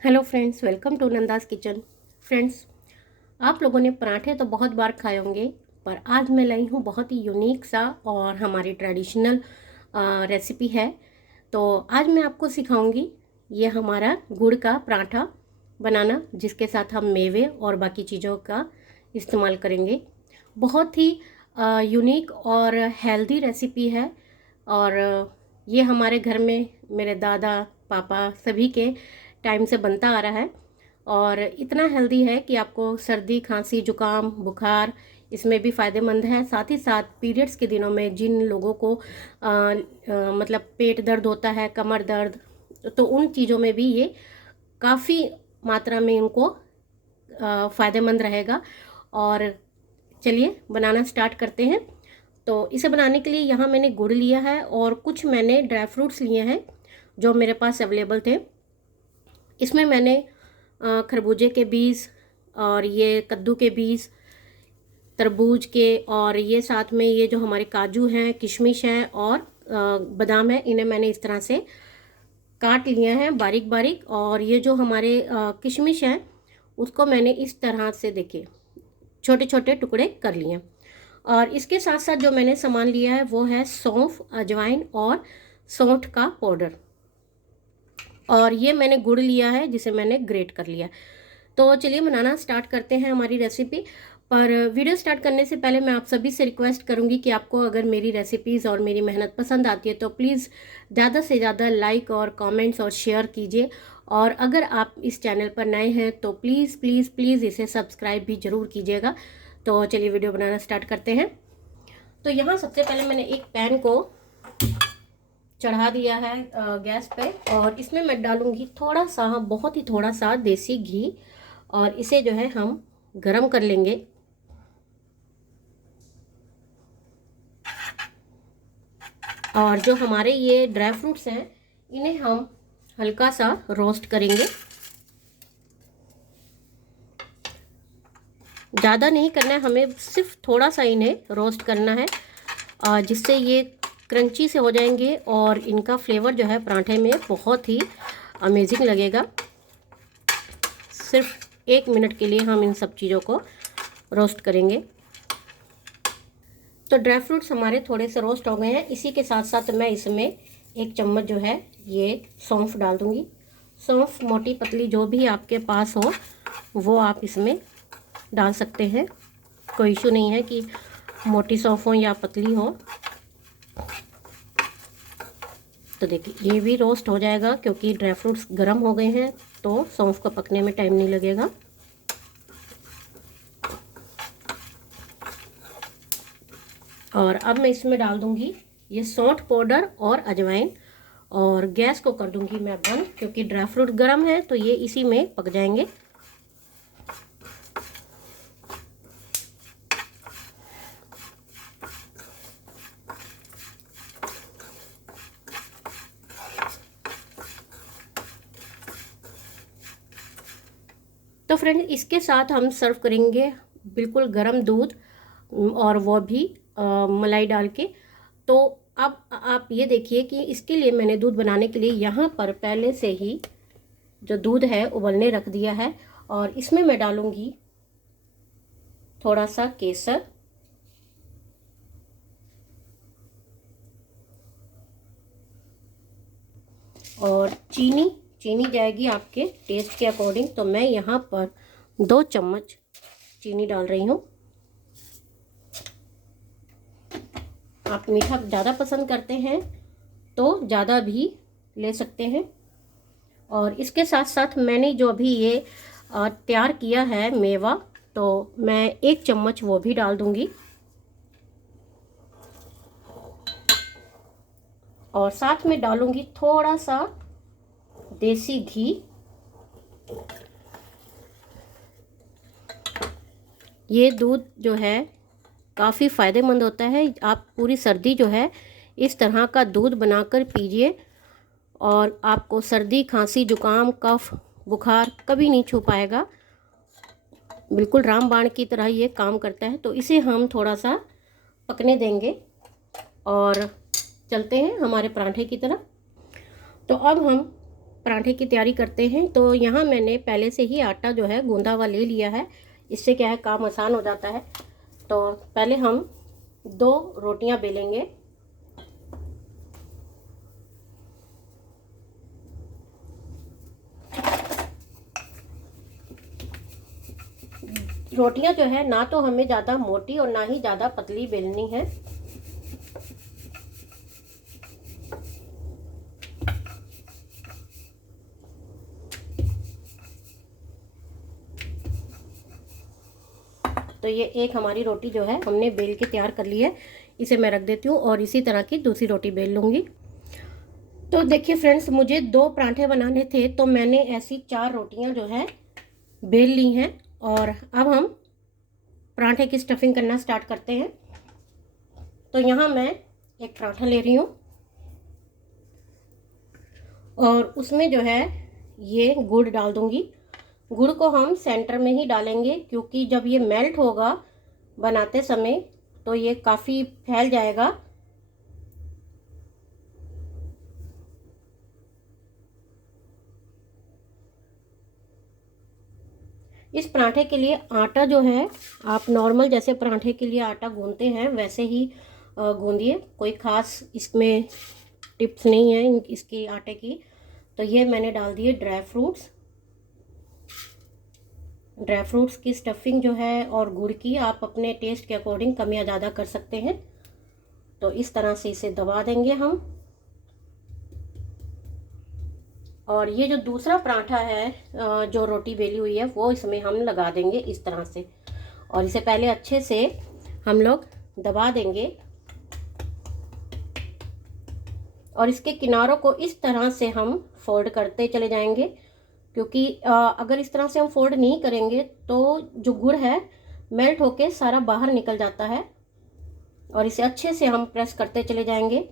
Hello friends, welcome to Nanda's kitchen. Friends, आप लोगों ने पराठे तो बहुत बार खाए होंगे, पर आज मैं लाई हूँ बहुत ही यूनिक सा और हमारी ट्रेडिशनल रेसिपी है। तो आज मैं आपको सिखाऊंगी ये हमारा गुड़ का पराठा बनाना, जिसके साथ हम मेवे और बाकी चीज़ों का इस्तेमाल करेंगे। बहुत ही यूनिक और हेल्दी रेसिपी है। और ये हमारे घर में मेरे दादा पापा सभी के टाइम से बनता आ रहा है और इतना हेल्दी है कि आपको सर्दी खांसी जुकाम बुखार इसमें भी फ़ायदेमंद है। साथ ही साथ पीरियड्स के दिनों में जिन लोगों को मतलब पेट दर्द होता है, कमर दर्द, तो उन चीज़ों में भी ये काफ़ी मात्रा में उनको फ़ायदेमंद रहेगा। और चलिए बनाना स्टार्ट करते हैं। तो इसे बनाने के लिए यहाँ मैंने गुड़ लिया है और कुछ मैंने ड्राई फ्रूट्स लिए हैं जो मेरे पास अवेलेबल थे। इसमें मैंने खरबूजे के बीज और ये कद्दू के बीज, तरबूज के, और ये साथ में ये जो हमारे काजू हैं, किशमिश हैं और बादाम है, इन्हें मैंने इस तरह से काट लिए हैं बारीक बारीक। और ये जो हमारे किशमिश हैं उसको मैंने इस तरह से देखिए छोटे छोटे टुकड़े कर लिए। और इसके साथ साथ जो मैंने सामान लिया है वो है सौंफ, अजवाइन और सौंठ का पाउडर। और ये मैंने गुड़ लिया है जिसे मैंने ग्रेट कर लिया। तो चलिए बनाना स्टार्ट करते हैं हमारी रेसिपी। पर वीडियो स्टार्ट करने से पहले मैं आप सभी से रिक्वेस्ट करूंगी कि आपको अगर मेरी रेसिपीज़ और मेरी मेहनत पसंद आती है तो प्लीज़ ज़्यादा से ज़्यादा लाइक और कमेंट्स और शेयर कीजिए। और अगर आप इस चैनल पर नए हैं तो प्लीज़ प्लीज़ प्लीज़ इसे सब्सक्राइब भी ज़रूर कीजिएगा। तो चलिए वीडियो बनाना स्टार्ट करते हैं। तो यहाँ सबसे पहले मैंने एक पैन को चढ़ा दिया है गैस पे, और इसमें मैं डालूंगी थोड़ा सा, बहुत ही थोड़ा सा देसी घी, और इसे जो है हम गरम कर लेंगे। और जो हमारे ये ड्राई फ्रूट्स हैं इन्हें हम हल्का सा रोस्ट करेंगे। ज़्यादा नहीं करना है हमें, सिर्फ थोड़ा सा इन्हें रोस्ट करना है, जिससे ये क्रंची से हो जाएंगे और इनका फ्लेवर जो है पराठे में बहुत ही अमेजिंग लगेगा। सिर्फ 1 मिनट के लिए हम इन सब चीज़ों को रोस्ट करेंगे। तो ड्राई फ्रूट्स हमारे थोड़े से रोस्ट हो गए हैं। इसी के साथ साथ मैं इसमें 1 चम्मच जो है ये सौंफ डाल दूँगी। सौंफ मोटी पतली जो भी आपके पास हो वो आप इसमें डाल सकते हैं, कोई इशू नहीं है कि मोटी सौंफ हो या पतली हो। तो देखिए ये भी रोस्ट हो जाएगा क्योंकि ड्राई फ्रूट्स गर्म हो गए हैं, तो सौंफ को पकने में टाइम नहीं लगेगा। और अब मैं इसमें डाल दूंगी ये सौंठ पाउडर और अजवाइन, और गैस को कर दूंगी मैं बंद क्योंकि ड्राई फ्रूट गर्म है तो ये इसी में पक जाएंगे। तो फ्रेंड, इसके साथ हम सर्व करेंगे बिल्कुल गर्म दूध, और वो भी मलाई डाल के। तो अब आप ये देखिए कि इसके लिए मैंने दूध बनाने के लिए यहाँ पर पहले से ही जो दूध है उबलने रख दिया है, और इसमें मैं डालूंगी थोड़ा सा केसर, और चीनी। चीनी जाएगी आपके टेस्ट के अकॉर्डिंग, तो मैं यहाँ पर 2 चम्मच चीनी डाल रही हूँ। आप मीठा ज़्यादा पसंद करते हैं तो ज़्यादा भी ले सकते हैं। और इसके साथ साथ मैंने जो अभी ये तैयार किया है मेवा, तो मैं 1 चम्मच वो भी डाल दूंगी। और साथ में डालूंगी थोड़ा सा देसी घी। ये दूध जो है काफ़ी फ़ायदेमंद होता है। आप पूरी सर्दी जो है इस तरह का दूध बनाकर पीजिए और आपको सर्दी खांसी जुकाम कफ बुखार कभी नहीं छू पाएगा। बिल्कुल रामबाण की तरह ये काम करता है। तो इसे हम थोड़ा सा पकने देंगे और चलते हैं हमारे पराठे की तरफ। तो अब हम पराठे की तैयारी करते हैं। तो यहाँ मैंने पहले से ही आटा जो है गूंदा हुआ ले लिया है, इससे क्या है काम आसान हो जाता है। तो पहले हम 2 रोटियां बेलेंगे। रोटियां जो है ना तो हमें ज़्यादा मोटी और ना ही ज़्यादा पतली बेलनी है। तो ये एक हमारी रोटी जो है हमने बेल के तैयार कर ली है, इसे मैं रख देती हूँ और इसी तरह की दूसरी रोटी बेल लूँगी। तो देखिए फ्रेंड्स, मुझे 2 पराठे बनाने थे, तो मैंने ऐसी 4 रोटियां जो है बेल ली हैं। और अब हम पराठे की स्टफिंग करना स्टार्ट करते हैं। तो यहाँ मैं एक पराठा ले रही हूँ और उसमें जो है ये गुड़ डाल दूँगी। गुड़ को हम सेंटर में ही डालेंगे, क्योंकि जब ये मेल्ट होगा बनाते समय तो ये काफ़ी फैल जाएगा। इस पराठे के लिए आटा जो है आप नॉर्मल जैसे पराठे के लिए आटा गूंदते हैं वैसे ही गूंदिए, कोई ख़ास इसमें टिप्स नहीं है इसकी आटे की। तो ये मैंने डाल दिए ड्राई फ्रूट्स की स्टफिंग जो है और गुड़ की आप अपने टेस्ट के अकॉर्डिंग कम या ज़्यादा कर सकते हैं। तो इस तरह से इसे दबा देंगे हम। और ये जो दूसरा पराठा है जो रोटी बेली हुई है वो इसमें हम लगा देंगे इस तरह से, और इसे पहले अच्छे से हम लोग दबा देंगे और इसके किनारों को इस तरह से हम फोल्ड करते चले जाएंगे, क्योंकि अगर इस तरह से हम फोल्ड नहीं करेंगे तो जो गुड़ है मेल्ट होके सारा बाहर निकल जाता है। और इसे अच्छे से हम प्रेस करते चले जाएंगे।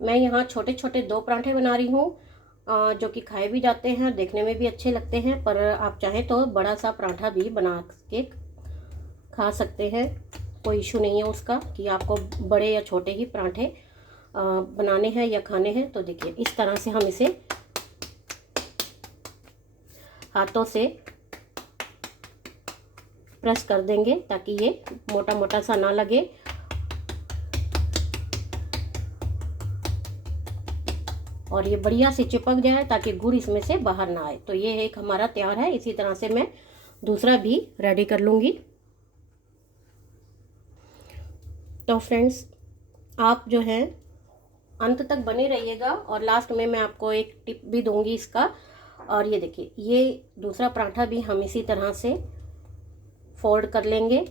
मैं यहाँ छोटे छोटे 2 पराठे बना रही हूँ, जो कि खाए भी जाते हैं, देखने में भी अच्छे लगते हैं। पर आप चाहें तो बड़ा सा पराठा भी बना के खा सकते हैं, कोई इशू नहीं है उसका कि आपको बड़े या छोटे ही पराठे बनाने हैं या खाने हैं। तो देखिए इस तरह से हम इसे हाथों से प्रेस कर देंगे ताकि ये मोटा मोटा सा ना लगे। और ये बढ़िया से चिपक जाए ताकि गुड़ इसमें से बाहर ना आए। तो ये एक हमारा तैयार है। इसी तरह से मैं दूसरा भी रेडी कर लूँगी। तो फ्रेंड्स, आप जो है अंत तक बने रहिएगा और लास्ट में मैं आपको एक टिप भी दूंगी इसका। और ये देखिए ये दूसरा पराठा भी हम इसी तरह से फोल्ड कर लेंगे।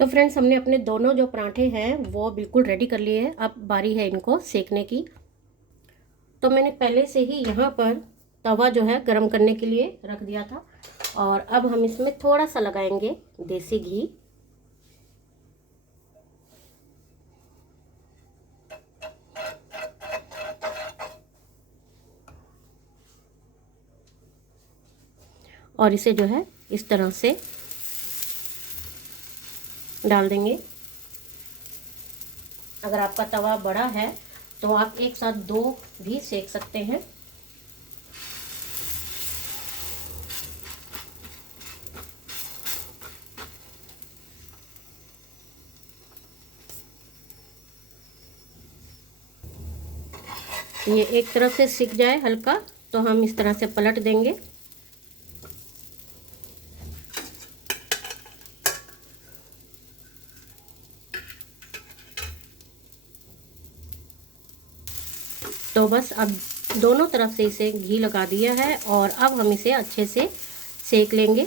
तो फ्रेंड्स, हमने अपने दोनों जो पराठे हैं वो बिल्कुल रेडी कर लिए हैं। अब बारी है इनको सेकने की। तो मैंने पहले से ही यहाँ पर तवा जो है गरम करने के लिए रख दिया था और अब हम इसमें थोड़ा सा लगाएंगे देसी घी। और इसे जो है इस तरह से डाल देंगे। अगर आपका तवा बड़ा है तो आप एक साथ 2 भी सेक सकते हैं। ये एक तरफ से सिक जाए हल्का तो हम इस तरह से पलट देंगे। तो बस अब दोनों तरफ से इसे घी लगा दिया है और अब हम इसे अच्छे से सेक लेंगे।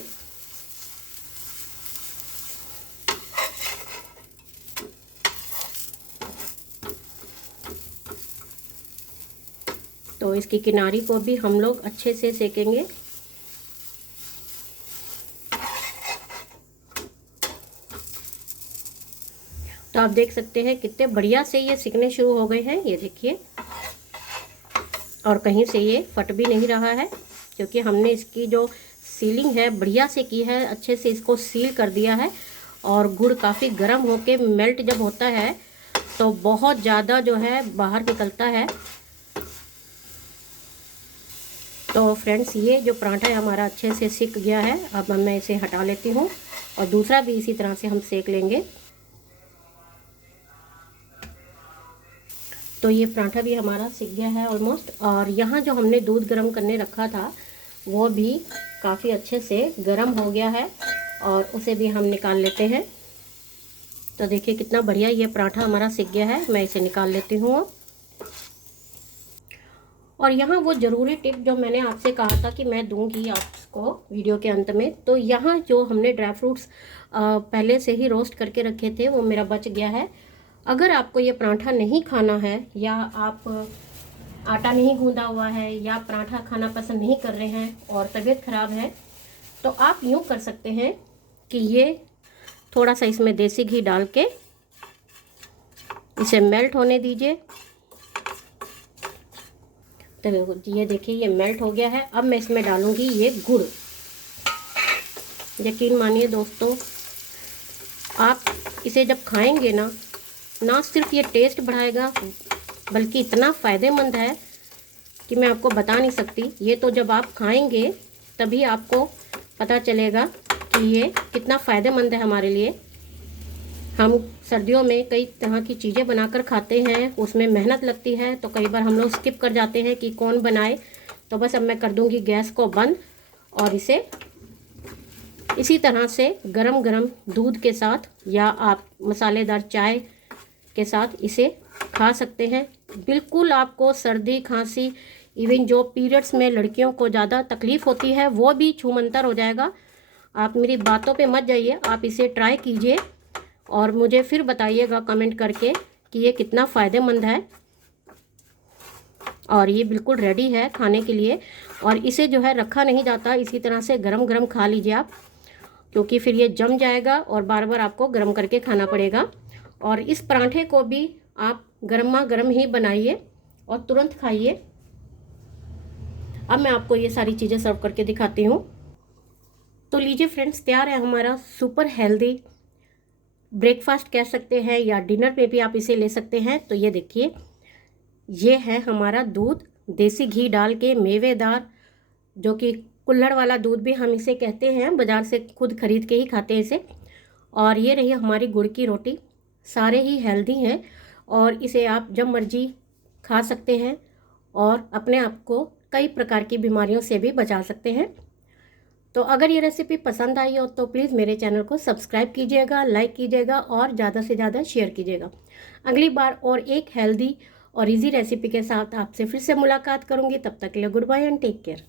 तो इसकी किनारी को भी हम लोग अच्छे से सेकेंगे। तो आप देख सकते हैं कितने बढ़िया से ये सिकने शुरू हो गए हैं, ये देखिए। और कहीं से ये फट भी नहीं रहा है, क्योंकि हमने इसकी जो सीलिंग है बढ़िया से की है, अच्छे से इसको सील कर दिया है। और गुड़ काफ़ी गर्म होके मेल्ट जब होता है तो बहुत ज़्यादा जो है बाहर निकलता है। तो फ्रेंड्स, ये जो पराठा है हमारा अच्छे से सिक गया है। अब मैं इसे हटा लेती हूँ और दूसरा भी इसी तरह से हम सेक लेंगे। तो ये पराठा भी हमारा सिक गया है ऑलमोस्ट। और यहाँ जो हमने दूध गर्म करने रखा था वो भी काफ़ी अच्छे से गर्म हो गया है और उसे भी हम निकाल लेते हैं। तो देखिए कितना बढ़िया ये पराठा हमारा सिक गया है। मैं इसे निकाल लेती हूँ। और यहाँ वो ज़रूरी टिप जो मैंने आपसे कहा था कि मैं दूंगी आपको वीडियो के अंत में, तो यहाँ जो हमने ड्राई फ्रूट्स पहले से ही रोस्ट करके रखे थे वो मेरा बच गया है। अगर आपको ये पराठा नहीं खाना है, या आप आटा नहीं गूंदा हुआ है, या पराठा खाना पसंद नहीं कर रहे हैं और तबीयत ख़राब है, तो आप यूँ कर सकते हैं कि ये थोड़ा सा इसमें देसी घी डाल के इसे मेल्ट होने दीजिए। तो ये देखिए ये मेल्ट हो गया है। अब मैं इसमें डालूंगी ये गुड़। यकीन मानिए दोस्तों, आप इसे जब खाएंगे ना सिर्फ ये टेस्ट बढ़ाएगा, बल्कि इतना फ़ायदेमंद है कि मैं आपको बता नहीं सकती। ये तो जब आप खाएंगे तभी आपको पता चलेगा कि ये कितना फ़ायदेमंद है हमारे लिए। हम सर्दियों में कई तरह की चीज़ें बनाकर खाते हैं, उसमें मेहनत लगती है, तो कई बार हम लोग स्किप कर जाते हैं कि कौन बनाए। तो बस अब मैं कर दूंगी गैस को बंद और इसे इसी तरह से गरम गरम दूध के साथ या आप मसालेदार चाय के साथ इसे खा सकते हैं। बिल्कुल आपको सर्दी खांसी, इवन जो पीरियड्स में लड़कियों को ज़्यादा तकलीफ़ होती है वो भी छूमंतर हो जाएगा। आप मेरी बातों पे मत जाइए, आप इसे ट्राई कीजिए और मुझे फिर बताइएगा कमेंट करके कि ये कितना फ़ायदेमंद है। और ये बिल्कुल रेडी है खाने के लिए। और इसे जो है रखा नहीं जाता, इसी तरह से गरम गरम खा लीजिए आप, क्योंकि फिर ये जम जाएगा और बार बार आपको गरम करके खाना पड़ेगा। और इस पराठे को भी आप गरमा गरम ही बनाइए और तुरंत खाइए। अब मैं आपको ये सारी चीज़ें सर्व करके दिखाती हूँ। तो लीजिए फ्रेंड्स, तैयार है हमारा सुपर हेल्दी ब्रेकफास्ट कह सकते हैं, या डिनर पे भी आप इसे ले सकते हैं। तो ये देखिए, ये है हमारा दूध देसी घी डाल के मेवेदार, जो कि कुल्हड़ वाला दूध भी हम इसे कहते हैं, बाज़ार से खुद खरीद के ही खाते हैं इसे। और ये रही हमारी गुड़ की रोटी। सारे ही हेल्दी हैं और इसे आप जब मर्जी खा सकते हैं और अपने आप को कई प्रकार की बीमारियों से भी बचा सकते हैं। तो अगर ये रेसिपी पसंद आई हो तो प्लीज़ मेरे चैनल को सब्सक्राइब कीजिएगा, लाइक कीजिएगा और ज़्यादा से ज़्यादा शेयर कीजिएगा। अगली बार और एक हेल्दी और इजी रेसिपी के साथ आपसे फिर से मुलाकात करूँगी। तब तक के लिए goodbye and take care.